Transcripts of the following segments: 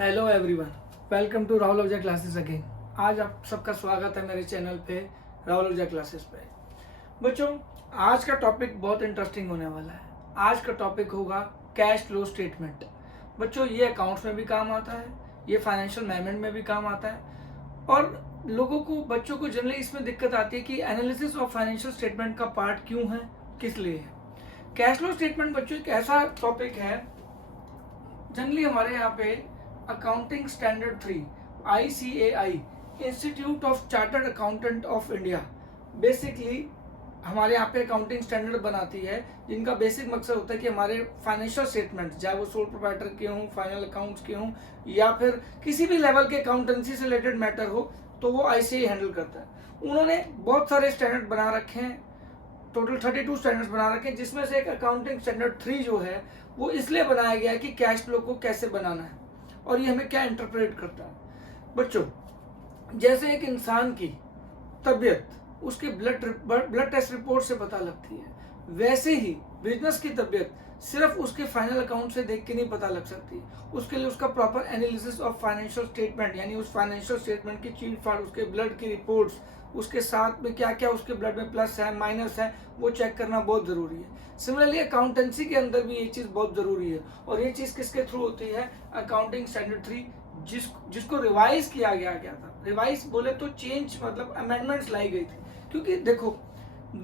Hello everyone, welcome to Rahul Ojha classes again. आज आप सबका स्वागत है मेरे चैनल पे राहुल ओजा क्लासेस पे। बच्चों, आज का टॉपिक बहुत इंटरेस्टिंग होने वाला है। आज का टॉपिक होगा कैश फ्लो स्टेटमेंट। बच्चों, ये अकाउंट्स में भी काम आता है, ये फाइनेंशियल मैनेजमेंट में भी काम आता है और लोगों को, बच्चों को जनरली इसमें दिक्कत आती है कि एनालिसिस ऑफ फाइनेंशियल स्टेटमेंट का पार्ट क्यों है, किस लिए है। कैश फ्लो स्टेटमेंट बच्चों एक ऐसा टॉपिक है, जनरली हमारे यहाँ पे accounting standard 3 ICAI institute of chartered accountant of India basically हमारे यहाँ पे अकाउंटिंग स्टैंडर्ड बनाती है, जिनका बेसिक मकसद होता है कि हमारे फाइनेंशियल स्टेटमेंट, चाहे वो सोल प्रोप्राइटर के हों, फाइनल अकाउंट्स के हों या फिर किसी भी लेवल के अकाउंटेंसी से रिलेटेड मैटर हो, तो वो ICAI हैंडल करता है। उन्होंने बहुत सारे स्टैंडर्ड बना रखे हैं, टोटल 32 स्टैंडर्ड्स बना रखे हैं, जिसमें से एक अकाउंटिंग स्टैंडर्ड 3 जो है वो इसलिए बनाया गया है कि कैश फ्लो को कैसे बनाना है और ये हमें क्या इंटरप्रेट करता है। बच्चों, जैसे एक इंसान की तबीयत उसके ब्लड टेस्ट रिपोर्ट से पता लगती है, वैसे ही बिजनेस की तबीयत सिर्फ उसके फाइनल अकाउंट से देख के नहीं पता लग सकती। उसके लिए उसका proper analysis of financial statement, यानी उस फाइनेंशियल स्टेटमेंट की चीट फाड़, उसके ब्लड की रिपोर्ट्स, उसके साथ में क्या क्या उसके ब्लड में प्लस है माइनस है, वो चेक करना बहुत ज़रूरी है। सिमिलरली अकाउंटेंसी के अंदर भी ये चीज़ बहुत ज़रूरी है, और ये चीज़ किसके थ्रू होती है? अकाउंटिंग स्टैंडर्ड 3, जिसको रिवाइज किया गया था। रिवाइज बोले तो चेंज, मतलब अमेंडमेंट्स लाई गई थी, क्योंकि देखो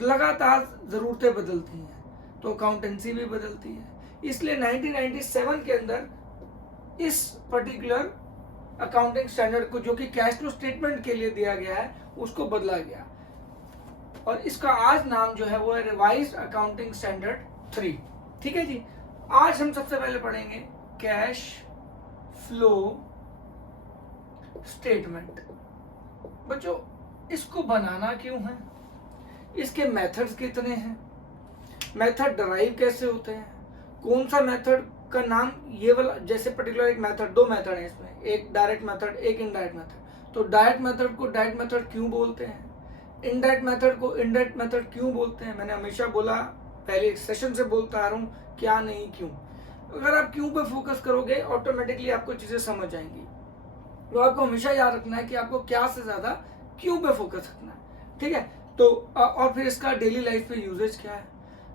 लगातार ज़रूरतें बदलती हैं तो अकाउंटेंसी भी बदलती है। इसलिए 1997 के अंदर इस पर्टिकुलर अकाउंटिंग स्टैंडर्ड को, जो कि कैश फ्लो स्टेटमेंट के लिए दिया गया है, उसको बदला गया और इसका आज नाम जो है वो है रिवाइज्ड अकाउंटिंग स्टैंडर्ड 3। ठीक है जी। आज हम सबसे पहले पढ़ेंगे कैश फ्लो स्टेटमेंट। बच्चों, इसको बनाना क्यों है, इसके मेथड्स कितने हैं, मेथड डराइव कैसे होते हैं, कौन सा मेथड का नाम, ये वाला जैसे पर्टिकुलर एक मेथड, दो मेथड है इसमें, एक डायरेक्ट मेथड, एक इनडायरेक्ट मेथड। तो डायरेक्ट मेथड को डायरेक्ट मेथड क्यों बोलते हैं, इनडायरेक्ट मेथड को इनडायरेक्ट मेथड क्यों बोलते हैं। मैंने हमेशा बोला, पहले सेशन से बोलता आ रहा हूँ, क्या नहीं क्यों। अगर आप क्यों पे फोकस करोगे, ऑटोमेटिकली आपको चीजें समझ आएंगी। तो आपको हमेशा याद रखना है कि आपको क्या से ज्यादा क्यों पे फोकस रखना है। ठीक है। तो और फिर इसका डेली लाइफ पे यूजेज क्या है।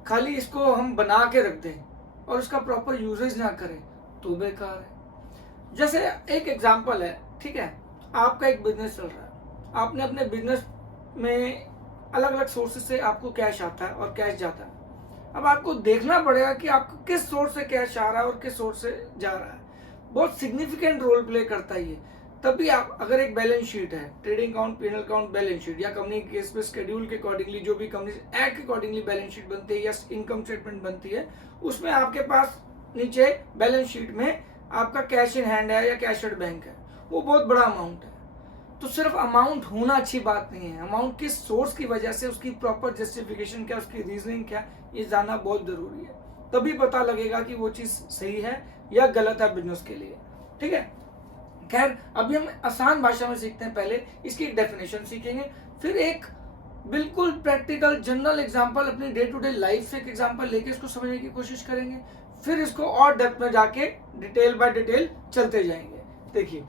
खाली इसको हम बना के रख दें और इसका प्रॉपर यूजेज ना करें तो बेकार है। जैसे एक एग्जांपल है, ठीक है, आपका एक बिजनेस चल रहा है, आपने अपने बिजनेस में अलग अलग सोर्सेज से आपको कैश आता है और कैश जाता है। अब आपको देखना पड़ेगा कि आपको किस सोर्स से कैश आ रहा है और किस सोर्स से जा रहा है। बहुत सिग्निफिकेंट रोल प्ले करता है ये। तभी आप, अगर एक बैलेंस शीट है, trading account, PNL account, balance sheet, या कंपनी के शेड्यूल के अकॉर्डिंगली, जो भी कंपनी एक्ट के अकॉर्डिंगली बैलेंस शीट बनती है या इनकम स्टेटमेंट बनती है, उसमें आपके पास नीचे बैलेंस शीट में आपका कैश इन हैंड है या कैश एट बैंक है, वो बहुत बड़ा अमाउंट है। तो सिर्फ अमाउंट होना अच्छी बात नहीं है, अमाउंट किस सोर्स की वजह से, उसकी प्रॉपर जस्टिफिकेशन क्या, उसकी रीजनिंग क्या, ये जानना बहुत जरूरी है। तभी पता लगेगा कि वो चीज सही है या गलत है बिजनेस के लिए। ठीक है। खैर, अभी हम आसान भाषा में सीखते हैं। पहले इसकी एक डेफिनेशन सीखेंगे, फिर एक बिल्कुल प्रैक्टिकल जनरल एग्जांपल, अपनी डे टू डे लाइफ से एक एग्जांपल लेके इसको समझने की कोशिश करेंगे। फिर इसको और डेप्थ में जाके डिटेल बाय डिटेल चलते जाएंगे। देखिए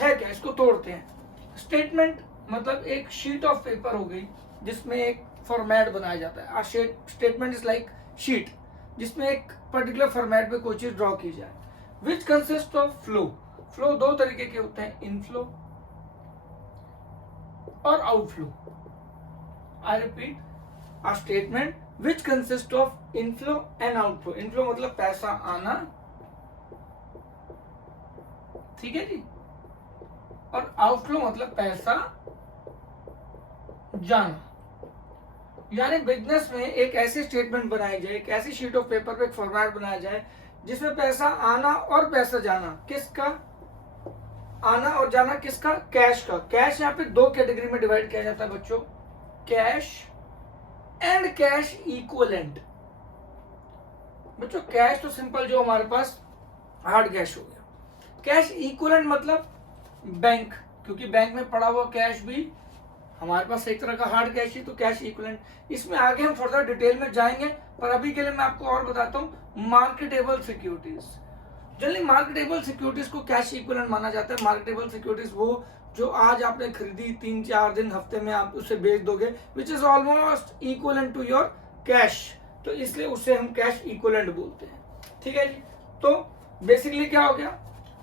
है क्या, इसको तोड़ते हैं। स्टेटमेंट मतलब एक शीट ऑफ पेपर हो गई, जिसमें एक फॉर्मेट बनाया जाता है। स्टेटमेंट इज लाइक शीट, जिसमें एक पर्टिकुलर फॉर्मेट में कोई चीज ड्रॉ की जाए। विच कंसिस्ट ऑफ फ्लो। फ्लो दो तरीके के होते हैं, इनफ्लो और outflow. I repeat, a statement which consist of inflow and outflow. Inflow मतलब पैसा आना, ठीक है जी, और आउटफ्लो मतलब पैसा जाना। यानी बिजनेस में एक ऐसी स्टेटमेंट बनाई जाए, एक ऐसी शीट ऑफ पेपर पे एक फॉर्मेट बनाया जाए, जिसमें पैसा आना और पैसा जाना, किसका आना और जाना, किसका, कैश का। कैश यहाँ पे दो कैटेगरी में डिवाइड किया जाता है बच्चों, कैश एंड कैश इक्विवेलेंट। बच्चों, कैश तो सिंपल जो हमारे पास हार्ड कैश हो गया। कैश इक्विवेलेंट मतलब बैंक, क्योंकि बैंक में पड़ा हुआ कैश भी हमारे पास एक तरह का हार्ड कैश ही, तो कैश इक्विवेलेंट। इसमें आगे हम फर्दर डिटेल में जाएंगे, पर अभी के लिए मैं आपको और बताता हूं, marketable securities. Generally marketable securities को कैश इक्विवेलेंट माना जाता है। मार्केटेबल सिक्योरिटीज वो जो आज आपने खरीदी 3-4 दिन हफ्ते में आप उसे बेच दोगे, which is almost equivalent to your cash, तो इसलिए उसे हम कैश इक्विवेलेंट बोलते हैं। ठीक है जी। तो बेसिकली क्या हो गया,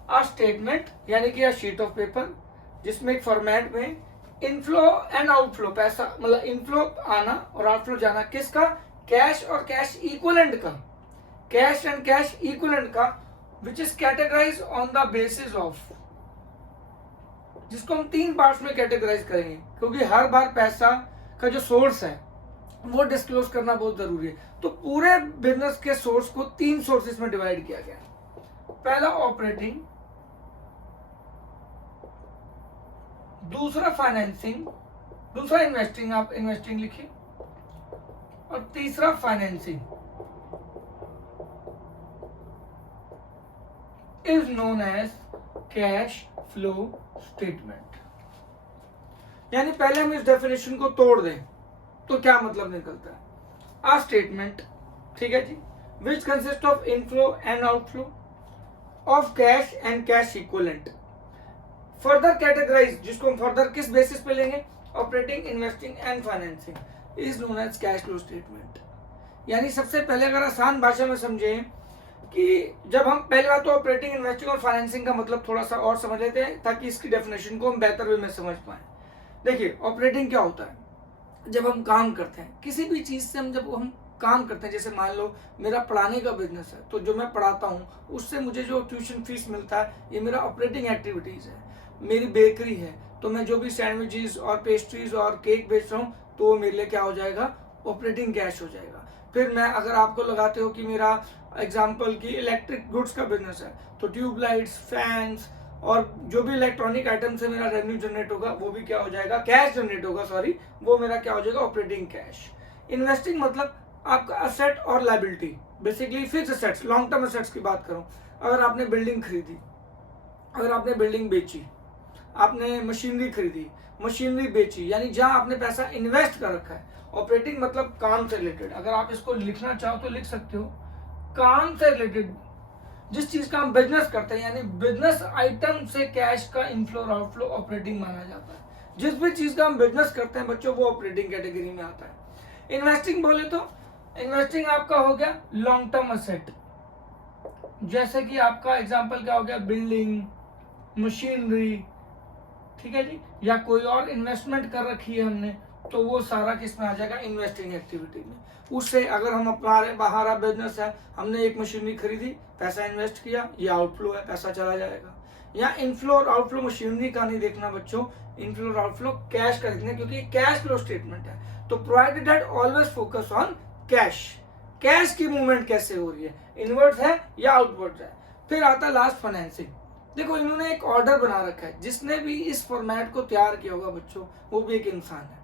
आ स्टेटमेंट यानी कि शीट ऑफ पेपर जिसमें एक फॉर्मेट में इनफ्लो एंड आउटफ्लो, पैसा मतलब इनफ्लो आना और आउटफ्लो जाना किसका, कैश और कैश इक्विवेलेंट का, कैश एंड कैश इक्विवेलेंट का, which is categorise on the basis of, जिसको हम 3 पार्ट्स में कैटेगराइज करेंगे, क्योंकि हर बार पैसा का जो सोर्स है वो डिस्क्लोज करना बहुत जरूरी है। तो पूरे बिजनेस के सोर्स को 3 सोर्सेस में डिवाइड किया गया। पहला ऑपरेटिंग, दूसरा फाइनेंसिंग, दूसरा इन्वेस्टिंग, आप इन्वेस्टिंग लिखिए, और तीसरा financing is known as cash flow statement. यानी पहले हम इस डेफिनेशन को तोड़ दें तो क्या मतलब निकलता है, आ स्टेटमेंट, ठीक है जी, which consist of inflow and outflow of cash and cash equivalent, further categorize, जिसको हम फर्दर किस बेसिस पे लेंगे, operating, investing and financing, is known as cash flow statement. यानी सबसे पहले अगर आसान भाषा में समझें कि जब हम पहली बात तो ऑपरेटिंग, इन्वेस्टिंग और फाइनेंसिंग का मतलब थोड़ा सा और समझ लेते हैं ताकि इसकी डेफिनेशन को हम बेहतर वे में समझ पाए। देखिए ऑपरेटिंग क्या होता है, जब हम काम करते हैं किसी भी चीज से, जब हम काम करते हैं, जैसे मान लो मेरा पढ़ाने का बिजनेस है, तो जो मैं पढ़ाता हूँ उससे मुझे जो ट्यूशन फीस मिलता है ये मेरा ऑपरेटिंग एक्टिविटीज है। मेरी बेकरी है तो मैं जो भी सैंडविचेस और पेस्ट्रीज और केक बेच रहा हूँ तो वो मेरे लिए क्या हो जाएगा, ऑपरेटिंग कैश हो जाएगा। फिर मैं अगर आपको लगाते हो कि मेरा एग्जाम्पल की इलेक्ट्रिक गुड्स का बिजनेस है तो ट्यूबलाइट्स, फैंस और जो भी इलेक्ट्रॉनिक आइटम से मेरा रेवेन्यू जनरेट होगा वो भी क्या हो जाएगा, कैश जनरेट होगा, सॉरी, वो मेरा क्या हो जाएगा, ऑपरेटिंग कैश। इन्वेस्टिंग मतलब आपका असेट और liability, basically fix assets, long term assets की बात करूं, अगर आपने बिल्डिंग खरीदी, अगर आपने बिल्डिंग बेची, आपने मशीनरी खरीदी, मशीनरी बेची, यानी जहां आपने पैसा इन्वेस्ट कर रखा है। ऑपरेटिंग मतलब काम से रिलेटेड, अगर आप इसको लिखना चाहो तो लिख सकते हो, काम से रिलेटेड जिस चीज का हम बिजनेस करते हैं, यानी बिजनेस आइटम से कैश का इनफ्लो और आउटफ्लो ऑपरेटिंग माना जाता है। जिस भी चीज का हम बिजनेस करते हैं बच्चों वो ऑपरेटिंग कैटेगरी में आता है। इन्वेस्टिंग बोले तो इन्वेस्टिंग आपका हो गया लॉन्ग टर्म असेट, जैसे कि आपका एग्जांपल क्या हो गया, बिल्डिंग, मशीनरी, ठीक है जी, या कोई और इन्वेस्टमेंट कर रखी है हमने, तो वो सारा किस में आ जाएगा, इन्वेस्टिंग एक्टिविटी में। उससे अगर हम हमारे बाहर बिजनेस है, हमने एक मशीनरी खरीदी, पैसा इन्वेस्ट किया, ये आउटफ्लो है, पैसा चला जाएगा। या इनफ्लो और आउटफ्लो मशीनरी का नहीं देखना बच्चों, इनफ्लो और आउटफ्लो कैश का देखना, क्योंकि कैश फ्लो स्टेटमेंट है। तो provided that always focus on cash, cash की मूवमेंट कैसे हो रही है, इनवर्ड्स है या आउटवर्ड्स है। फिर आता है लास्ट फाइनेंसिंग। देखो इन्होंने एक ऑर्डर बना रखा है, जिसने भी इस फॉर्मेट को तैयार किया होगा बच्चों वो भी एक इंसान है।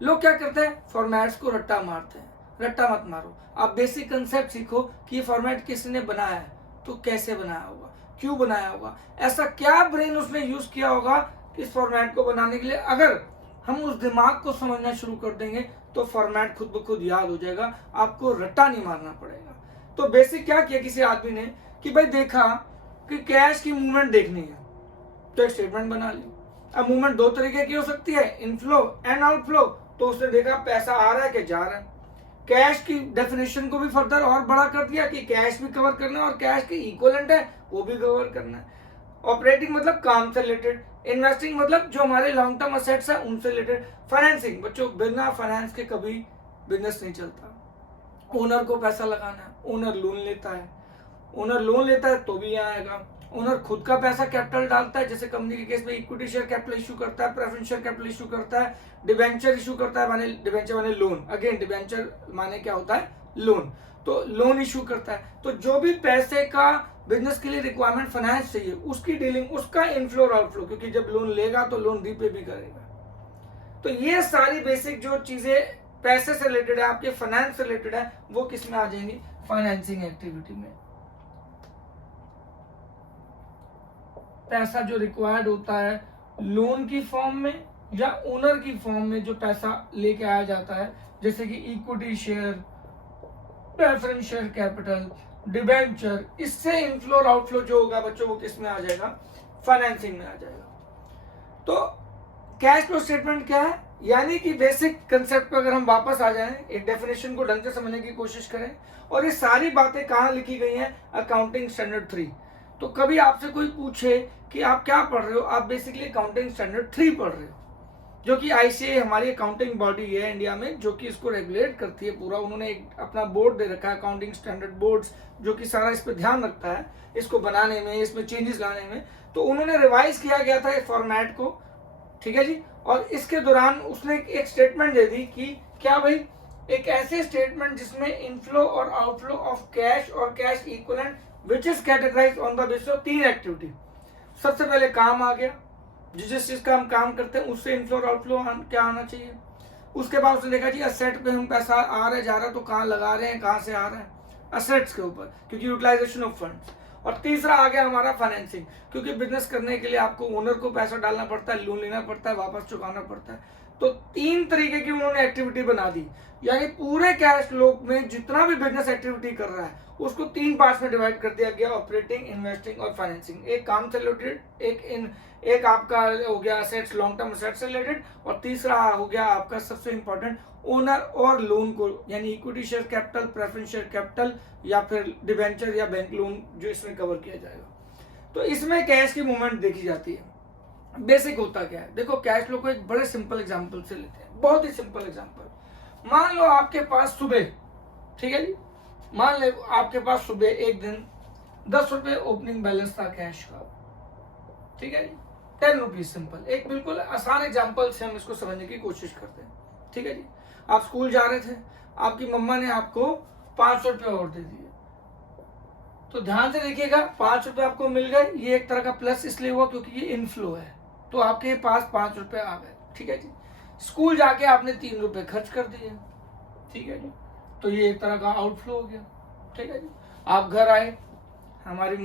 लोग क्या करते हैं, फॉर्मेट्स को रट्टा मारते हैं, रट्टा मत मारो, आप बेसिक कंसेप्ट सीखो कि ये फॉर्मेट किसने बनाया है, तो कैसे बनाया होगा, क्यों बनाया होगा, ऐसा क्या ब्रेन उसने यूज किया होगा इस फॉर्मेट को बनाने के लिए। अगर हम उस दिमाग को समझना शुरू कर देंगे तो फॉर्मेट खुद ब खुद याद हो जाएगा, आपको रट्टा नहीं मारना पड़ेगा। तो बेसिक क्या किया किसी आदमी ने कि भाई देखा कि कैश की मूवमेंट देखनी है तो एक स्टेटमेंट बना ली। अब मूवमेंट 2 तरीके की हो सकती है, इनफ्लो एंड आउटफ्लो। तो उसने देखा पैसा आ रहा है कि जा रहा है, कैश की डेफिनेशन को भी फर्दर और बड़ा कर दिया कि कैश भी कवर करना है और कैश के इक्विवेलेंट है वो भी कवर करना है। ऑपरेटिंग मतलब काम से रिलेटेड, इन्वेस्टिंग मतलब जो हमारे लॉन्ग टर्म असेट्स है उनसे रिलेटेड, फाइनेंसिंग बच्चों बिना फाइनेंस के कभी बिजनेस नहीं चलता। ओनर को पैसा लगाना है, ओनर लोन लेता है, ओनर लोन लेता है तो भी यहाँ आएगा। ओनर खुद का पैसा कैपिटल डालता है, जैसे कंपनी के केस में इक्विटी शेयर कैपिटल इशू करता है, प्रेफरेंस शेयर कैपिटल इशू करता है, डिबेंचर इशू करता है, माने डिबेंचर माने लोन, अगेन डिबेंचर माने क्या होता है, लोन, तो लोन इशू करता है। तो जो भी पैसे का बिजनेस के लिए रिक्वायरमेंट फाइनेंस चाहिए उसकी डीलिंग, उसका इनफ्लो और आउटफ्लो, क्योंकि जब लोन लेगा तो लोन रीपे भी करेगा। तो ये सारी बेसिक जो चीजें पैसे से रिलेटेड है, आपके फाइनेंस से रिलेटेड है, वो किस में आ जाएंगी, फाइनेंसिंग एक्टिविटी में। पैसा जो रिक्वायर्ड होता है लोन की फॉर्म में या ओनर की फॉर्म में जो पैसा लेके आया जाता है, जैसे कि equity share, preference share capital, debenture, इससे इनफ्लो और आउटफ्लो जो होगा बच्चों वो किस में आ जाएगा, फाइनेंसिंग में आ जाएगा। तो कैश फ्लो स्टेटमेंट क्या है, यानी कि बेसिक कंसेप्ट पे अगर हम वापस आ जाएं, एक डेफिनेशन को ढंग से समझने की कोशिश करें, और ये सारी बातें कहाँ लिखी गई हैं, अकाउंटिंग स्टैंडर्ड 3। तो कभी आपसे कोई पूछे कि आप क्या पढ़ रहे हो, आप बेसिकली अकाउंटिंग स्टैंडर्ड 3 पढ़ रहे हो, जो कि आईसीए हमारी अकाउंटिंग बॉडी है इंडिया में, जो कि इसको रेगुलेट करती है पूरा। उन्होंने एक अपना बोर्ड दे रखा है, अकाउंटिंग स्टैंडर्ड बोर्ड्स, जो कि सारा इस पर ध्यान रखता है, इसको बनाने में, इसमें चेंजेस लाने में। तो उन्होंने रिवाइज किया गया था इस फॉर्मेट को, ठीक है जी। और इसके दौरान उसने एक स्टेटमेंट दे दी कि क्या भाई, एक ऐसे स्टेटमेंट जिसमें इनफ्लो और आउटफ्लो ऑफ कैश और cash equivalent which is categorised on the basis of 3 activity. सबसे पहले काम आ गया, जिस चीज का हम काम करते हैं उससे इनफ्लो और आउटफ्लो क्या आना चाहिए। उसके बाद उसने देखा जी असेट पे हम पैसा आ रहा है जा रहा है, तो कहाँ लगा रहे हैं, कहाँ से आ रहा है, असेट्स के ऊपर, क्योंकि यूटिलाइजेशन ऑफ फंड्स। और तीसरा आ गया हमारा फाइनेंसिंग, क्योंकि बिजनेस करने के लिए आपको ओनर को पैसा डालना पड़ता है, लोन लेना पड़ता है, वापस चुकाना पड़ता है। तो 3 तरीके की उन्होंने एक्टिविटी बना दी, यानी पूरे कैश फ्लो में जितना भी बिजनेस एक्टिविटी कर रहा है उसको 3 पार्ट्स में डिवाइड कर दिया गया, ऑपरेटिंग, इन्वेस्टिंग और फाइनेंसिंग। एक काम से रिलेटेड, एक आपका हो गया असेट्स, लॉन्ग टर्म असेट्स से रिलेटेड, और तीसरा हो गया आपका सबसे इंपॉर्टेंट ओनर और लोन को, यानी equity share capital, preference share capital, या फिर डिबेंचर या बैंक लोन, जो इसमें कवर किया जाएगा। तो इसमें कैश की मूवमेंट देखी जाती है। बेसिक होता क्या है, देखो कैश फ्लो को एक बड़े सिंपल एग्जांपल से लेते हैं, बहुत ही सिंपल एग्जांपल। मान लो आपके पास सुबह, ठीक है जी, मान लो आपके पास सुबह एक दिन 10 रुपए ओपनिंग बैलेंस था कैश का, ठीक है जी, 10 रुपीज। सिंपल, एक बिल्कुल आसान एग्जांपल से हम इसको समझने की कोशिश करते हैं, ठीक है जी। आप स्कूल जा रहे थे, आपकी मम्मा ने आपको 500 रुपये और दे दिए। तो ध्यान से देखिएगा, 5 रुपये आपको मिल गए, ये एक तरह का प्लस इसलिए हुआ क्योंकि ये इनफ्लो है, तो आपके पास 5 रुपये आ गए, ठीक है जी। स्कूल जाके आपने 3 रुपये खर्च कर दिए, ठीक है जी, तो ये एक तरह का आउटफ्लो हो गया, ठीक है जी। आप घर आए, हमारी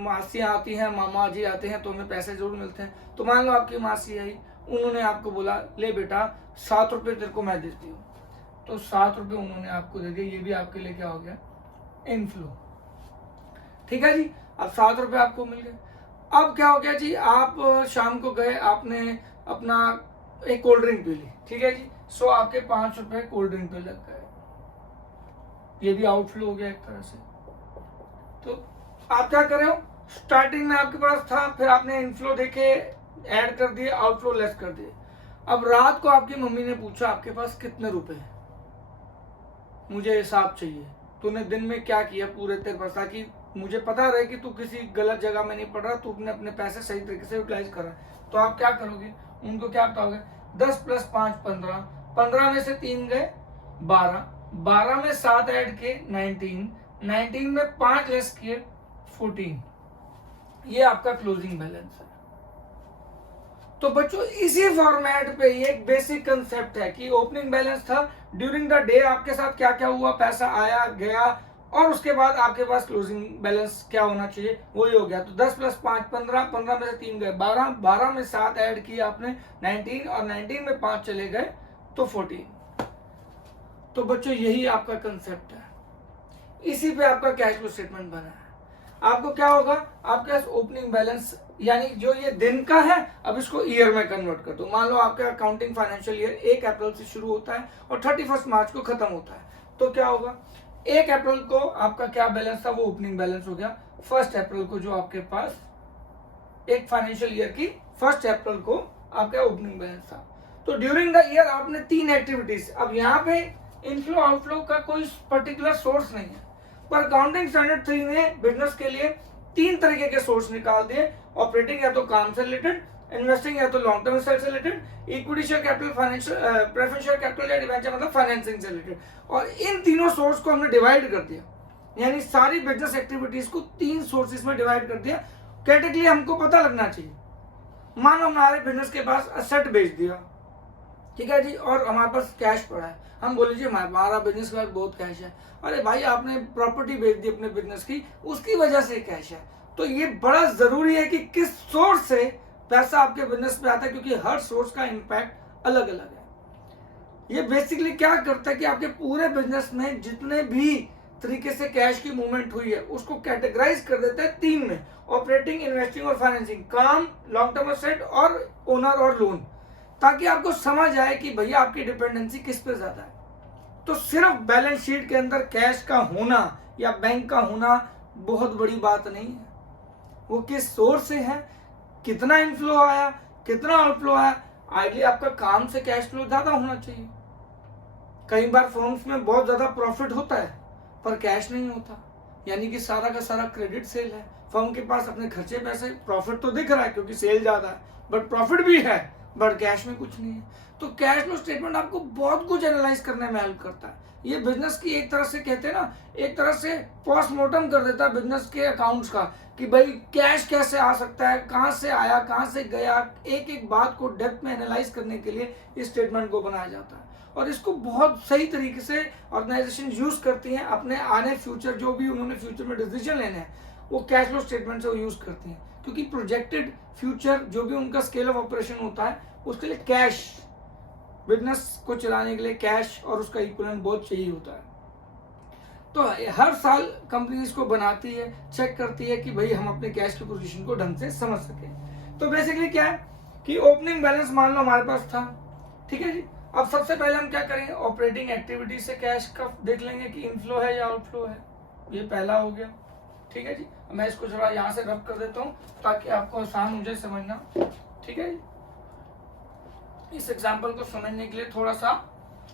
मासियाँ आती हैं, मामा जी आते हैं, तो हमें पैसे जरूर मिलते हैं। तो मान लो आपकी मासी आई, उन्होंने आपको बोला ले बेटा 7 रुपये तेरे को मैं देती हूँ, तो 7 रुपये उन्होंने आपको दे दिए, ये भी आपके लिए क्या हो गया, इनफ्लो, ठीक है जी। अब 7 रुपये आपको मिल गए। अब क्या हो गया जी, आप शाम को गए, आपने अपना एक कोल्ड ड्रिंक पी ली, ठीक है जी, सो आपके 5 रुपये कोल्ड ड्रिंक पे लग गए, ये भी आउटफ्लो हो गया एक तरह से। तो आप क्या कर रहे हो, स्टार्टिंग में आपके पास था, फिर आपने इनफ्लो देखे ऐड कर दिए, आउटफ्लो लेस कर दिए। अब रात को आपकी मम्मी ने पूछा आपके पास कितने रुपए हैं, मुझे हिसाब चाहिए, तूने दिन में क्या किया पूरे तेरे पास, ताकि मुझे पता रहे कि तू किसी गलत जगह में नहीं पड़ रहा, तू अपने पैसे सही तरीके से यूटिलाइज कर रहा है। तो आप क्या करोगे, उनको क्या बताओगे, 10 + 5 15, 15 में से 3 गए 12, 12 में 7 ऐड किए 19, 19 में 5 लेस किए 14, ये आपका क्लोजिंग बैलेंस है। तो बच्चों इसी फॉर्मेट पे ये एक बेसिक कंसेप्ट है कि ओपनिंग बैलेंस था, ड्यूरिंग द डे आपके साथ क्या क्या हुआ, पैसा आया गया, और उसके बाद आपके पास क्लोजिंग बैलेंस क्या होना चाहिए, वही हो गया। तो 10 + 5 15, 15 में से 3 गए 12, 12 में 7 ऐड किया आपने 19, और 19 में 5 चले गए तो 14। तो बच्चों यही आपका कंसेप्ट है, इसी पे आपका कैश फ्लो स्टेटमेंट बना है। आपको क्या होगा, आपके पास ओपनिंग बैलेंस, यानी जो ये दिन का है, अब इसको ईयर में कन्वर्ट कर दो। मान लो आपका अकाउंटिंग फाइनेंशियल ईयर 1 अप्रैल से शुरू होता है और 31 मार्च को खत्म होता है, तो क्या होगा, 1 अप्रैल को आपका क्या बैलेंस था, वो ओपनिंग बैलेंस हो गया। 1 अप्रैल को जो आपके पास एक फाइनेंशियल ईयर की 1 अप्रैल को आपका ओपनिंग बैलेंस था। तो ड्यूरिंग द ईयर आपने 3 एक्टिविटीज, अब यहाँ पे इनफ्लो आउटफ्लो का कोई पर्टिकुलर सोर्स नहीं है, पर अकाउंटिंग स्टैंडर्ड 3 ने बिजनेस के लिए 3 तरीके के सोर्स निकाल दिए, ऑपरेटिंग या तो काम से रिलेटेड, इन्वेस्टिंग या तो लॉन्ग टर्म से related, equity share capital, financial preference share capital या डिबेंचर मतलब फाइनेंसिंग से रिलेटेड। और इन तीनों सोर्स को हमने डिवाइड कर दिया, यानी सारी बिजनेस एक्टिविटीज को 3 सोर्सेज में डिवाइड कर दिया। कैटेगरी हमको पता लगना चाहिए, मान लो हमारे बिजनेस के पास असेट बेच दिया, ठीक है जी, और हमारे पास कैश पड़ा है, हम बोले जी हमारा बिजनेस के पास बहुत कैश है। अरे भाई आपने प्रॉपर्टी बेच दी अपने बिजनेस की, उसकी वजह से कैश है। तो ये बड़ा जरूरी है कि किस सोर्स से पैसा आपके बिजनेस पे आता है, क्योंकि हर सोर्स का इम्पैक्ट अलग अलग है। ये बेसिकली क्या करता है कि आपके पूरे बिजनेस में जितने भी तरीके से कैश की मूवमेंट हुई है उसको कैटेगराइज कर देते हैं 3 में, ऑपरेटिंग, इन्वेस्टिंग और फाइनेंसिंग, काम, लॉन्ग टर्म एसेट और ओनर और लोन, ताकि आपको समझ आए कि भैया आपकी डिपेंडेंसी किस पे ज्यादा है। तो सिर्फ बैलेंस शीट के अंदर कैश का होना या बैंक का होना बहुत बड़ी बात नहीं है, वो किस सोर्स से है, कितना इनफ्लो आया, कितना आउटफ्लो आया। आइडियली आपका काम से कैश फ्लो ज्यादा होना चाहिए। कई बार फर्म्स में बहुत ज्यादा प्रॉफिट होता है पर कैश नहीं होता, यानी कि सारा का सारा क्रेडिट सेल है, फर्म के पास अपने खर्चे पैसे, प्रॉफिट तो दिख रहा है क्योंकि सेल ज्यादा है, बट प्रॉफिट भी है बट कैश में कुछ नहीं है। तो कैश फ्लो स्टेटमेंट आपको बहुत कुछ एनालाइज करने में हेल्प करता है। ये बिजनेस की एक तरह से कहते हैं ना, एक तरह से पोस्टमार्टम कर देता है बिजनेस के अकाउंट्स का, कि भाई कैश कैसे आ सकता है, कहाँ से आया, कहाँ से गया, एक एक बात को डेप्थ में एनालाइज करने के लिए इस स्टेटमेंट को बनाया जाता है। और इसको बहुत सही तरीके से ऑर्गेनाइजेशन यूज करती हैं अपने आने फ्यूचर, जो भी उन्होंने फ्यूचर में डिसीजन लेने हैं वो कैश फ्लो स्टेटमेंट से वो यूज करती हैं, क्योंकि प्रोजेक्टेड फ्यूचर जो भी उनका स्केल ऑफ ऑपरेशन होता है उसके लिए कैश, बिजनेस को चलाने के लिए कैश और उसका इक्विवेलेंट बहुत चाहिए होता है। तो हर साल कंपनी इसको बनाती है, चेक करती है कि भाई हम अपने कैश की पोजीशन को ढंग से समझ सके। तो बेसिकली क्या है कि ओपनिंग बैलेंस मान लो हमारे पास था, ठीक है जी। अब सबसे पहले हम क्या करेंगे, ऑपरेटिंग एक्टिविटी से कैश का देख लेंगे कि इनफ्लो है या आउटफ्लो है, ये पहला हो गया, ठीक है जी। मैं इसको थोड़ा यहाँ से रब कर देता हूँ ताकि आपको आसान हो जाए समझना, ठीक है जी। इस एग्जाम्पल को समझने के लिए थोड़ा सा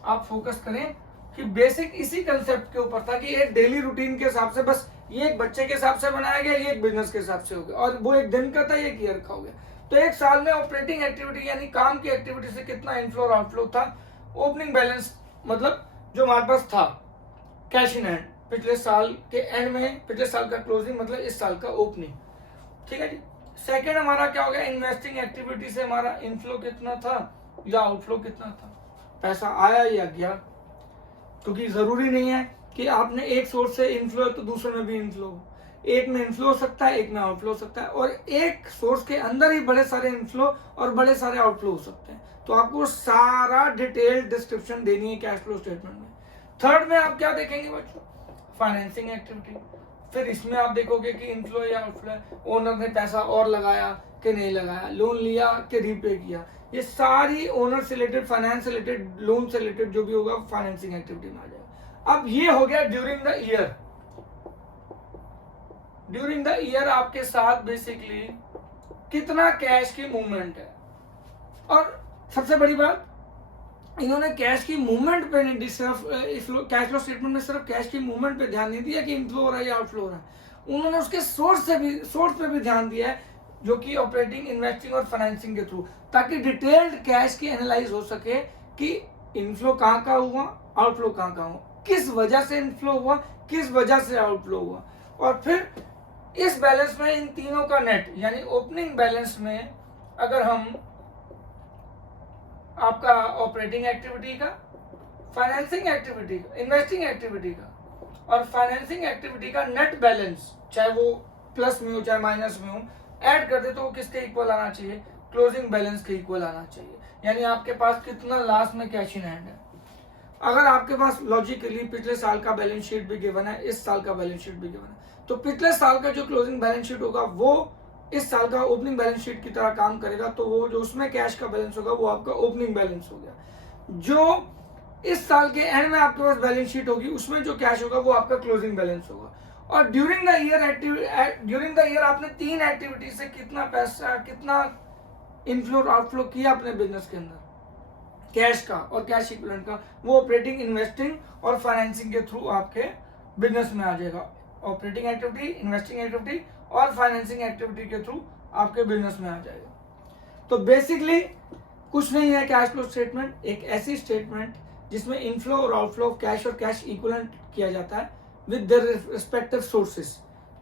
आप फोकस करें कि बेसिक इसी कंसेप्ट के ऊपर था कि एक डेली रूटीन के हिसाब से, बस ये एक बच्चे के हिसाब से बनाया गया, ये एक बिजनेस के हिसाब से हो गया, और वो एक दिन का था, ये एक ईयर का हो गया। तो एक साल में ऑपरेटिंग एक्टिविटी यानी काम की एक्टिविटी से कितना इनफ्लो और आउटफ्लो था, ओपनिंग बैलेंस मतलब जो हमारे पास था कैश इन हैंड पिछले साल के एंड में, पिछले साल का क्लोजिंग मतलब इस साल का ओपनिंग, ठीक है जी। सेकेंड हमारा क्या हो गया, इन्वेस्टिंग एक्टिविटी से हमारा इनफ्लो कितना था या आउटफ्लो कितना था, पैसा आया या गया, क्योंकि जरूरी नहीं है कि आपने एक सोर्स से इनफ्लो है तो दूसरे में भी इनफ्लो हो, एक में इनफ्लो हो सकता है, एक में आउटफ्लो हो सकता है, और एक सोर्स के अंदर ही बड़े सारे इनफ्लो और बड़े सारे आउटफ्लो हो सकते हैं। तो आपको सारा डिटेल डिस्क्रिप्शन देनी है कैश फ्लो स्टेटमेंट में। थर्ड में आप क्या देखेंगे बच्चों, फाइनेंसिंग एक्टिविटी। फिर इसमें आप देखोगे कि इनफ्लो या आउटफ्लो है, ओनर ने पैसा और लगाया कि नहीं लगाया, लोन लिया कि रीपे किया, ये सारी ओनर से रिलेटेड, फाइनेंस से रिलेटेड, लोन से रिलेटेड जो भी होगा फाइनेंसिंग एक्टिविटी में आ जाएगा। अब ये हो गया during the year. During the year आपके साथ बेसिकली कितना कैश की मूवमेंट है, और सबसे बड़ी बात इन्होंने कैश की मूवमेंट पे नहीं, सिर्फ कैश फ्लो स्टेटमेंट में सिर्फ कैश की मूवमेंट पे ध्यान नहीं दिया कि इनफ्लो हो रहा है या आउटफ्लो हो रहा है, उन्होंने उसके सोर्स पे भी ध्यान दिया है, जो कि ऑपरेटिंग, इन्वेस्टिंग और फाइनेंसिंग के थ्रू, ताकि डिटेल्ड कैश की एनालाइज हो सके कि इनफ्लो कहाँ का हुआ, आउटफ्लो कहाँ का हुआ, किस वजह से इनफ्लो हुआ, किस वजह से आउटफ्लो हुआ। और फिर इस बैलेंस में इन तीनों का नेट यानी ओपनिंग बैलेंस में अगर हम आपका ऑपरेटिंग एक्टिविटी का, फाइनेंसिंग एक्टिविटी का, इन्वेस्टिंग एक्टिविटी का और फाइनेंसिंग एक्टिविटी का नेट बैलेंस, चाहे वो प्लस में हो चाहे माइनस में हो, ऐड कर दे तो वो किसके इक्वल आना चाहिए, क्लोजिंग बैलेंस के इक्वल आना चाहिए। यानी आपके पास कितना लास्ट में कैश इन हैंड है। अगर आपके पास लॉजिकली पिछले साल का बैलेंस शीट भी गिवन है, इस साल का बैलेंस शीट भी गिवन है, तो पिछले साल का जो क्लोजिंग बैलेंस शीट होगा वो इस साल का ओपनिंग बैलेंस शीट की तरह काम करेगा, तो वो जो उसमें कैश का बैलेंस होगा वो आपका ओपनिंग बैलेंस हो गया। जो इस साल के एंड में आपके पास बैलेंस शीट होगी उसमें जो कैश होगा वो आपका क्लोजिंग बैलेंस होगा। और ड्यूरिंग द ईयर आपने 3 एक्टिविटी से कितना पैसा, कितना इनफ्लो और आउटफ्लो किया अपने बिजनेस के अंदर, कैश का और कैश इक्विवेलेंट का, वो ऑपरेटिंग, इन्वेस्टिंग और फाइनेंसिंग के थ्रू आपके बिजनेस में आ जाएगा। ऑपरेटिंग एक्टिविटी, इन्वेस्टिंग एक्टिविटी और फाइनेंसिंग एक्टिविटी के थ्रू आपके बिजनेस में आ जाएगा। तो बेसिकली कुछ नहीं है कैश फ्लो स्टेटमेंट, एक ऐसी स्टेटमेंट जिसमें इनफ्लो और आउटफ्लो ऑफ कैश और कैश इक्विवेलेंट किया जाता है विद देयर रिस्पेक्टिव सोर्सेस,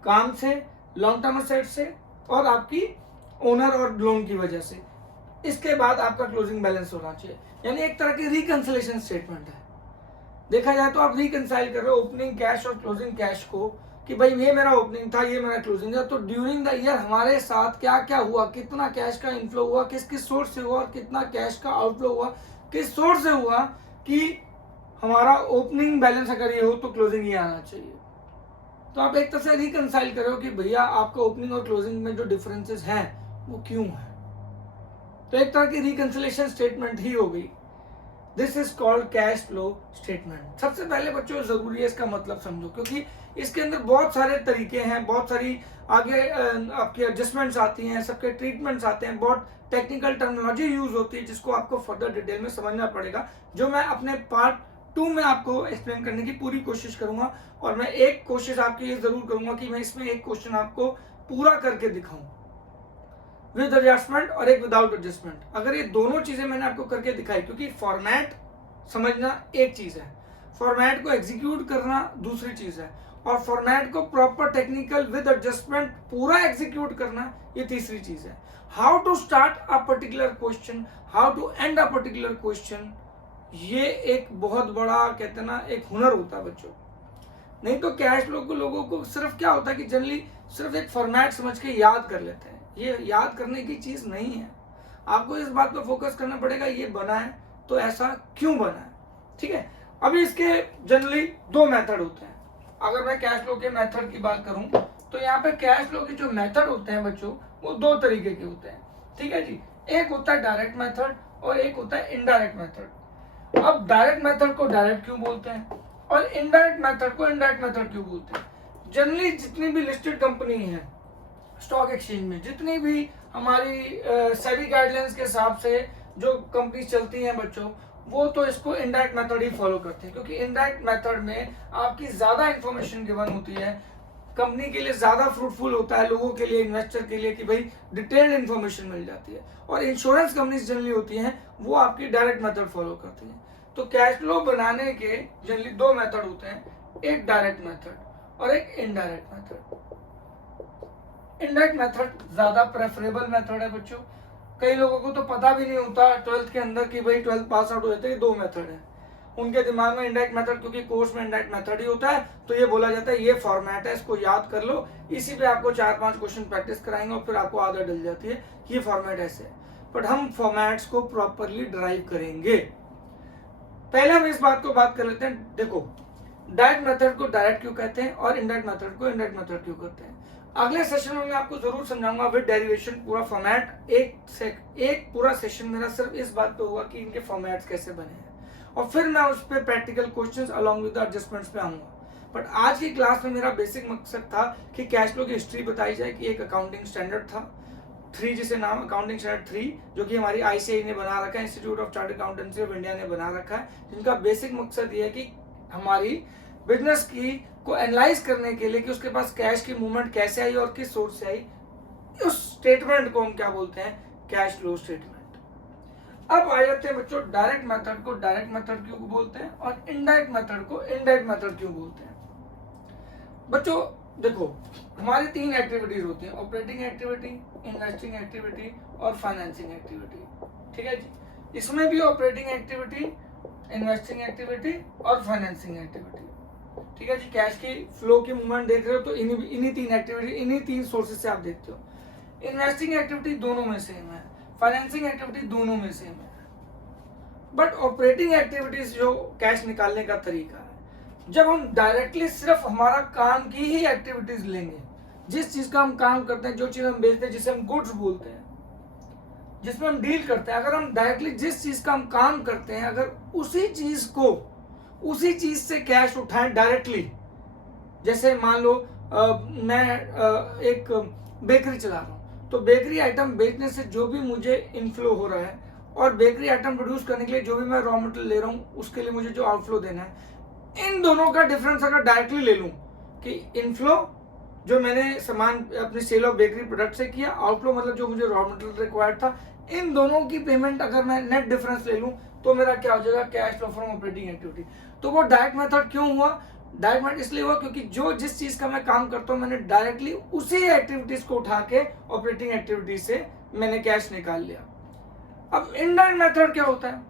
काम से, लॉन्ग टर्म एसेट से और आपकी ओनर और लोन की वजह से। इसके बाद आपका क्लोजिंग बैलेंस होना चाहिए, यानी एक तरह की रिकंसिलेशन स्टेटमेंट है। देखा जाए तो आप रिकंसाइल कर रहे हो ओपनिंग कैश और क्लोजिंग कैश को, कि भाई ये मेरा ओपनिंग था, ये मेरा क्लोजिंग था, तो ड्यूरिंग द ईयर हमारे साथ क्या क्या हुआ, कितना कैश का इनफ्लो हुआ, किस किस सोर्स से हुआ और कितना कैश का आउटफ्लो हुआ, किस सोर्स से हुआ, कि हमारा ओपनिंग बैलेंस अगर ये हो तो क्लोजिंग ये आना चाहिए। तो आप एक तरह से रिकंसाइल करो कि भैया आपका ओपनिंग और क्लोजिंग में जो डिफरेंसेस हैं वो क्यों है। तो एक तरह की रिकंसिलेशन स्टेटमेंट ही हो गई। This is called cash flow statement. सबसे पहले बच्चों जरूरी है इसका मतलब समझो, क्योंकि इसके अंदर बहुत सारे तरीके हैं, बहुत सारी आगे आपकी एडजस्टमेंट्स आती हैं, सबके ट्रीटमेंट्स आते हैं, बहुत टेक्निकल टर्मिनोलॉजी यूज होती है जिसको आपको फर्दर डिटेल में समझना पड़ेगा, जो मैं अपने पार्ट 2 में आपको एक्सप्लेन करने की पूरी कोशिश करूंगा। और मैं एक कोशिश आपकी ये जरूर करूंगा कि मैं इसमें एक क्वेश्चन आपको पूरा करके दिखाऊं विद एडजस्टमेंट और एक विदाउट एडजस्टमेंट। अगर ये दोनों चीजें मैंने आपको करके दिखाई, क्योंकि फॉर्मेट समझना एक चीज है, फॉर्मेट को एग्जीक्यूट करना दूसरी चीज है, और फॉर्मेट को प्रॉपर टेक्निकल विद एडजस्टमेंट पूरा एग्जीक्यूट करना ये तीसरी चीज है। How to start a particular question, how to end a particular question, ये एक बहुत बड़ा कहते हैं ना एक हुनर होता है बच्चों। नहीं तो कैश फ्लो को लोगों को सिर्फ क्या होता है कि जनरली सिर्फ एक फॉर्मेट समझ के याद कर लेते हैं। ये याद करने की चीज नहीं है, आपको इस बात पर फोकस करना पड़ेगा ये बना है तो ऐसा क्यों बना है। ठीक है, अभी इसके जनरली 2 मेथड होते हैं। अगर मैं कैश फ्लो के मेथड की बात करूं तो यहाँ पे कैश फ्लो के जो मेथड होते हैं बच्चों वो 2 तरीके के होते हैं। ठीक है जी, एक होता है डायरेक्ट मेथड और एक होता है इनडायरेक्ट मेथड। अब डायरेक्ट मेथड को डायरेक्ट क्यों बोलते हैं और इनडायरेक्ट मेथड को इनडायरेक्ट मेथड क्यों बोलते हैं? जनरली जितनी भी लिस्टेड कंपनी है स्टॉक एक्सचेंज में, जितनी भी हमारी सेबी गाइडलाइंस के हिसाब से जो कंपनी चलती हैं बच्चों, वो तो इसको इनडायरेक्ट मेथड ही फॉलो करते हैं, क्योंकि इनडायरेक्ट मेथड में आपकी ज्यादा इंफॉर्मेशन गिवन होती है, कंपनी के लिए ज्यादा फ्रूटफुल होता है, लोगों के लिए, इन्वेस्टर के लिए कि भाई डिटेल्ड इंफॉर्मेशन मिल जाती है। और इंश्योरेंस कंपनीज जनरली होती हैं वो आपकी डायरेक्ट मेथड फॉलो करती हैं। तो कैश फ्लो बनाने के जनरली 2 मेथड होते हैं, एक डायरेक्ट मेथड और एक इनडायरेक्ट मेथड। इनडायरेक्ट मेथड ज्यादा प्रेफरेबल मेथड है बच्चों। कई लोगों को तो पता भी नहीं होता 12th के अंदर कि भाई 12th पास आउट हो जाते हैं, 2 मेथड है उनके दिमाग में इनडायरेक्ट मेथड, क्योंकि कोर्स में इनडायरेक्ट मेथड ही होता है तो ये बोला जाता है ये फॉर्मेट है, इसको याद कर लो, इसी पे आपको 4-5 क्वेश्चन प्रैक्टिस कराएंगे और फिर आपको आदत डल जाती है ये फॉर्मेट ऐसे है। बट हम फॉर्मेट्स को प्रॉपरली ड्राइव करेंगे। पहले हम इस बात को बात कर लेते हैं। देखो, डायरेक्ट मेथड को डायरेक्ट क्यों कहते हैं और इनडायरेक्ट मेथड को इनडायरेक्ट मेथड क्यों करते हैं, अगले सेशन में मैं आपको जरूर समझाऊंगा विद डेरिवेशन पूरा फॉर्मेट। एक पूरा सेशन मेरा सिर्फ इस बात पे होगा कि इनके फॉर्मेट्स कैसे बने हैं, और फिर मैं उस पर practical questions along with adjustments पे आऊंगा। बट आज की क्लास में मेरा बेसिक मकसद था कि कैश फ्लो की हिस्ट्री बताई जाए कि एक अकाउंटिंग स्टैंडर्ड था 3, जिसे नाम अकाउंटिंग स्टैंडर्ड 3, जो कि हमारी ICAI ने बना रखा है, institute of chartered accountancy of India ने बना रखा है, जिनका बेसिक मकसद ये है कि हमारी बिजनेस की को एनालाइज करने के लिए कि उसके पास कैश की मूवमेंट कैसे आई और किस सोर्स से आई, उस स्टेटमेंट को हम क्या बोलते हैं, कैश फ्लो स्टेटमेंट। अब आ जाते हैं बच्चों डायरेक्ट मेथड को डायरेक्ट मेथड क्यों बोलते हैं और इनडायरेक्ट मेथड को इनडायरेक्ट मेथड क्यों बोलते हैं। बच्चों देखो, हमारी 3 एक्टिविटीज होती हैं, ऑपरेटिंग एक्टिविटी, इन्वेस्टिंग एक्टिविटी और फाइनेंसिंग एक्टिविटी। ठीक है जी, इसमें भी ऑपरेटिंग एक्टिविटी, इन्वेस्टिंग एक्टिविटी और फाइनेंसिंग एक्टिविटी। ठीक है जी, कैश की फ्लो की मूवमेंट देख रहे हो तो इन्हीं 3 एक्टिविटी, इन्हीं 3 सोर्सेज से आप देखते हो। इन्वेस्टिंग एक्टिविटी दोनों में सेम है, फाइनेंसिंग एक्टिविटी दोनों में सेम है, बट ऑपरेटिंग एक्टिविटीज जो कैश निकालने का तरीका है, जब हम डायरेक्टली सिर्फ हमारा काम की ही एक्टिविटीज लेंगे, जिस चीज का हम काम करते हैं, जो चीज हम बेचते हैं, जिसे हम गुड्स बोलते हैं, जिसमें हम डील करते हैं, अगर हम डायरेक्टली जिस चीज का हम काम करते हैं अगर उसी चीज से कैश उठाएं डायरेक्टली, जैसे मान लो मैं एक बेकरी चला रहा हूं, तो बेकरी आइटम बेचने से जो भी मुझे इनफ्लो हो रहा है और बेकरी आइटम प्रोड्यूस करने के लिए जो भी मैं रॉ मटेरियल ले रहा हूं उसके लिए मुझे जो आउटफ्लो देना है, इन दोनों का डिफरेंस अगर डायरेक्टली ले लूं कि इनफ्लो जो मैंने सामान अपनी सेल ऑफ बेकरी प्रोडक्ट से किया, आउटफ्लो मतलब जो मुझे रॉ मटेरियल रिक्वायर्ड था, इन दोनों की पेमेंट अगर मैं नेट डिफरेंस ले लूं तो मेरा क्या हो जाएगा, cash flow from operating activity. तो वो डायरेक्ट मेथड क्यों हुआ, डायरेक्ट मेथड इसलिए हुआ क्योंकि जिस चीज का मैं काम करता हूं मैंने डायरेक्टली उसी एक्टिविटीज को उठा के ऑपरेटिंग एक्टिविटी से मैंने कैश निकाल लिया। अब इनडायरेक्ट मेथड क्या होता है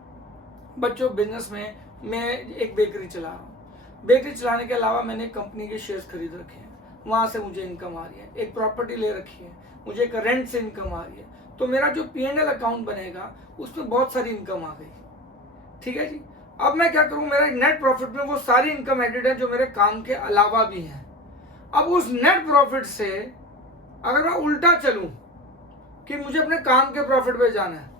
बच्चों, बिजनेस में मैं एक बेकरी चला रहा हूँ, बेकरी चलाने के अलावा मैंने कंपनी के शेयर्स खरीद रखे हैं, वहां से मुझे इनकम आ रही है, एक प्रॉपर्टी ले रखी है, मुझे एक रेंट से इनकम आ रही है, तो मेरा जो P&L अकाउंट बनेगा उसमें बहुत सारी इनकम आ गई। ठीक है जी, अब मैं क्या करूं, मेरा नेट प्रॉफिट में वो सारी इनकम एडेड है जो मेरे काम के अलावा भी है। अब उस नेट प्रॉफिट से अगर मैं उल्टा चलूं कि मुझे अपने काम के प्रॉफिट पे जाना है,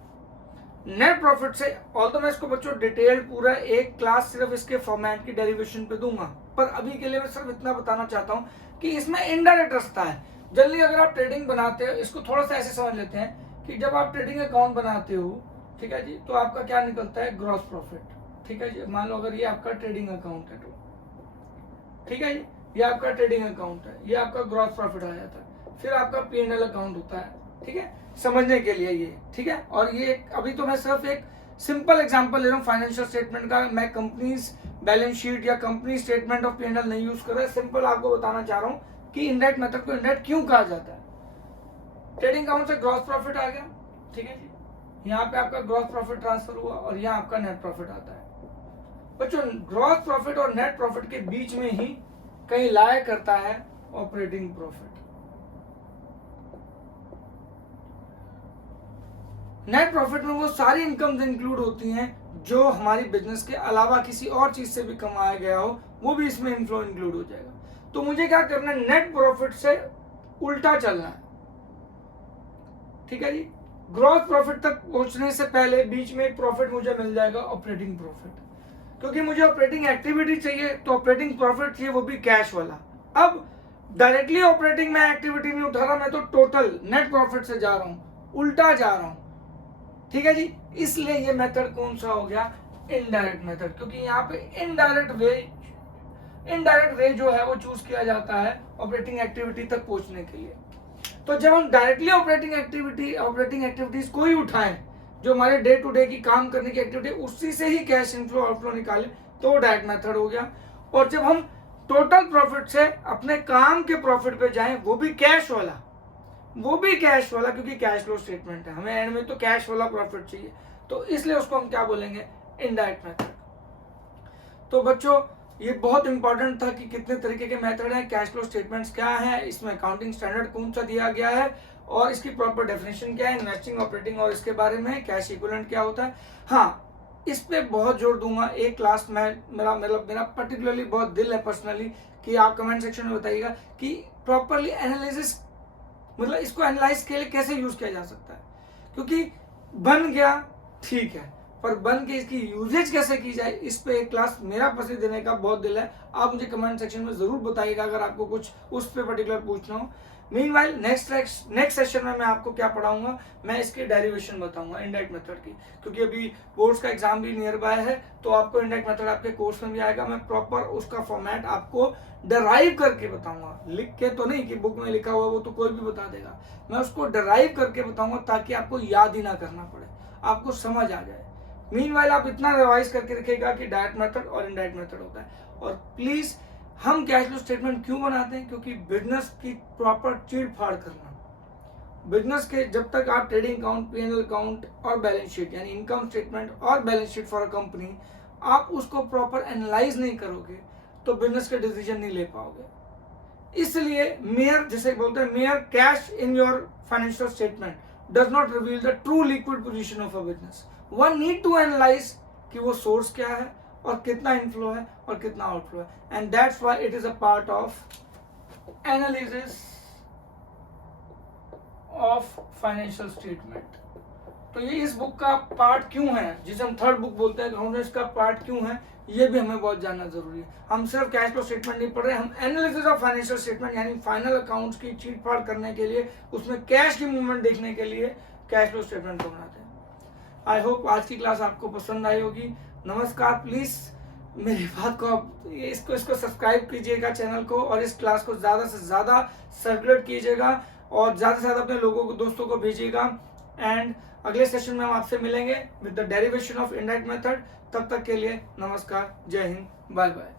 नेट प्रॉफिट से, और तो मैं इसको बच्चों डिटेल पूरा एक क्लास सिर्फ इसके फॉर्मेट की डेरिवेशन पे दूंगा, पर अभी के लिए मैं सिर्फ इतना बताना चाहता हूं कि इसमें इनडायरेक्ट रास्ता है। जल्दी अगर आप ट्रेडिंग बनाते हो, इसको थोड़ा सा ऐसे समझ लेते हैं कि जब आप ट्रेडिंग अकाउंट बनाते हो, ठीक है जी, तो आपका क्या निकलता है, ग्रॉस प्रॉफिट, ठीक है जी। मान लो अगर ये आपका ट्रेडिंग अकाउंट है, तो ठीक है जी, ये आपका ट्रेडिंग अकाउंट है, ये आपका ग्रॉस प्रॉफिट आ जाता है। फिर आपका P&L अकाउंट होता है, ठीक है, समझने के लिए ये, ठीक है। और ये अभी तो मैं सिर्फ एक सिंपल एग्जांपल ले रहा हूँ फाइनेंशियल स्टेटमेंट का, मैं कंपनीज बैलेंस शीट या कंपनी स्टेटमेंट ऑफ P&L नहीं यूज कर रहा, सिंपल आपको बताना चाह रहा हूँ कि इनडायरेक्ट मेथड को इनडायरेक्ट क्यों कहा जाता है। ट्रेडिंग अकाउंट से ग्रॉस प्रॉफिट आ गया, ठीक है जी, यहाँ पे आपका ग्रॉस प्रॉफिट ट्रांसफर हुआ और यहाँ आपका नेट प्रॉफिट आता है। बच्चों ग्रॉस प्रॉफिट और नेट प्रॉफिट के बीच में ही कहीं लाया करता है ऑपरेटिंग प्रॉफिट। नेट प्रॉफिट में वो सारी इनकम्स इंक्लूड होती हैं जो हमारी बिजनेस के अलावा किसी और चीज से भी कमाया गया हो, वो भी इसमें इनफ्लो इंक्लूड हो जाएगा। तो मुझे क्या करना है, नेट प्रॉफिट से उल्टा चलना है, ठीक है जी। ग्रॉस प्रॉफिट तक पहुंचने से पहले बीच में एक प्रॉफिट मुझे मिल जाएगा, ऑपरेटिंग प्रॉफिट, क्योंकि मुझे ऑपरेटिंग एक्टिविटी चाहिए तो ऑपरेटिंग प्रॉफिट चाहिए, वो भी कैश वाला। अब डायरेक्टली ऑपरेटिंग में एक्टिविटी नहीं उठा रहा, मैं तो टोटल नेट प्रॉफिट से जा रहा हूं, उल्टा जा रहा हूं, ठीक है जी। इसलिए ये मेथड कौन सा हो गया, इनडायरेक्ट मेथड, क्योंकि यहाँ पे इनडायरेक्ट वे जो है वो चूज किया जाता है ऑपरेटिंग एक्टिविटी तक पहुंचने के लिए। तो जब हम डायरेक्टली ऑपरेटिंग एक्टिविटीज को ही उठाएं, जो हमारे डे टू डे की काम करने की एक्टिविटी, उसी से ही कैश इनफ्लो आउटफ्लो निकालें, तो डायरेक्ट मेथड हो गया। और जब हम टोटल प्रॉफिट से अपने काम के प्रॉफिट पे जाएं, वो भी कैश वाला, क्योंकि कैश फ्लो स्टेटमेंट है, हमें एंड में तो कैश वाला प्रॉफिट चाहिए, तो इसलिए उसको हम क्या बोलेंगे, इनडायरेक्ट मेथड। तो बच्चों ये बहुत इंपॉर्टेंट था कि कितने तरीके के मेथड हैं, कैश फ्लो स्टेटमेंट्स क्या है, इसमें अकाउंटिंग स्टैंडर्ड कौन सा दिया गया है, और इसकी प्रॉपर डेफिनेशन क्या है, इन्वेस्टिंग, ऑपरेटिंग और इसके बारे में, कैश इक्विवेलेंट क्या होता है। हाँ, इस पे बहुत जोर दूंगा एक क्लास में, मेरा पर्टिकुलरली बहुत दिल है पर्सनली कि आप कमेंट सेक्शन में बताइएगा कि प्रॉपरली एनालिसिस, मतलब इसको एनालाइज के लिए कैसे यूज किया जा सकता है, क्योंकि बन गया ठीक है, पर बन के इसकी यूजेज कैसे की जाए, इस पे एक क्लास मेरा पर्सनली देने का बहुत दिल है। आप मुझे कमेंट सेक्शन में जरूर बताइएगा अगर आपको कुछ उस पे पर्टिकुलर पूछना हो। मीनवाइल नेक्स्ट सेशन में मैं आपको क्या पढ़ाऊंगा, मैं इसकी डेरिवेशन बताऊंगा इनडायरेक्ट मेथड की, क्योंकि अभी बोर्ड्स का एग्जाम भी नियर बाय है, तो आपको इनडायरेक्ट मेथड आपके कोर्स में भी आएगा। मैं प्रॉपर उसका फॉर्मेट आपको डराइव करके बताऊंगा, लिख के तो नहीं कि बुक में लिखा हुआ वो तो कोई भी बता देगा, मैं उसको डराइव करके बताऊंगा ताकि आपको याद ही ना करना पड़े, आपको समझ आ जाए। मीनवाइल आप इतना रिवाइज करके रखिएगा कि डायरेक्ट मेथड और इनडायरेक्ट मेथड होता है। और प्लीज, हम कैश फ्लो स्टेटमेंट क्यों बनाते हैं, क्योंकि बिजनेस की प्रॉपर चीड़ फाड़ करना, बिजनेस के जब तक आप ट्रेडिंग अकाउंट, P&L अकाउंट और बैलेंस शीट यानी इनकम स्टेटमेंट और balance sheet for a company, आप उसको प्रॉपर एनालाइज नहीं करोगे तो बिजनेस के डिसीजन नहीं ले पाओगे। इसलिए मेयर, जैसे बोलते हैं, mere cash in your financial statement does not reveal the true liquid position of a business. One need to analyse कि वो सोर्स क्या है और कितना इनफ्लो है और कितना आउटफ्लो है, and that's why it is a part of analysis of financial statement. तो ये इस बुक का पार्ट क्यों है, जिसे हम थर्ड बुक बोलते हैं, तो इसका पार्ट क्यों है, ये भी हमें बहुत जानना जरूरी है। हम सिर्फ कैश फ्लो स्टेटमेंट नहीं पढ़ रहे, हम एनालिसिस ऑफ फाइनेंशियल स्टेटमेंट यानी फाइनल अकाउंट्स की चीट फाड़ करने के लिए, उसमें कैश की मूवमेंट देखने के लिए कैश फ्लो स्टेटमेंट को बनाते हैं। आई होप आज की क्लास आपको पसंद आई होगी। नमस्कार, प्लीज मेरी बात को आप इसको सब्सक्राइब कीजिएगा चैनल को, और इस क्लास को ज्यादा से ज्यादा सर्कुलेट कीजिएगा और ज्यादा से ज्यादा अपने लोगों को, दोस्तों को भेजिएगा। एंड अगले सेशन में हम आपसे मिलेंगे with the derivation of indirect method. तब तक के लिए नमस्कार, जय हिंद, बाय बाय।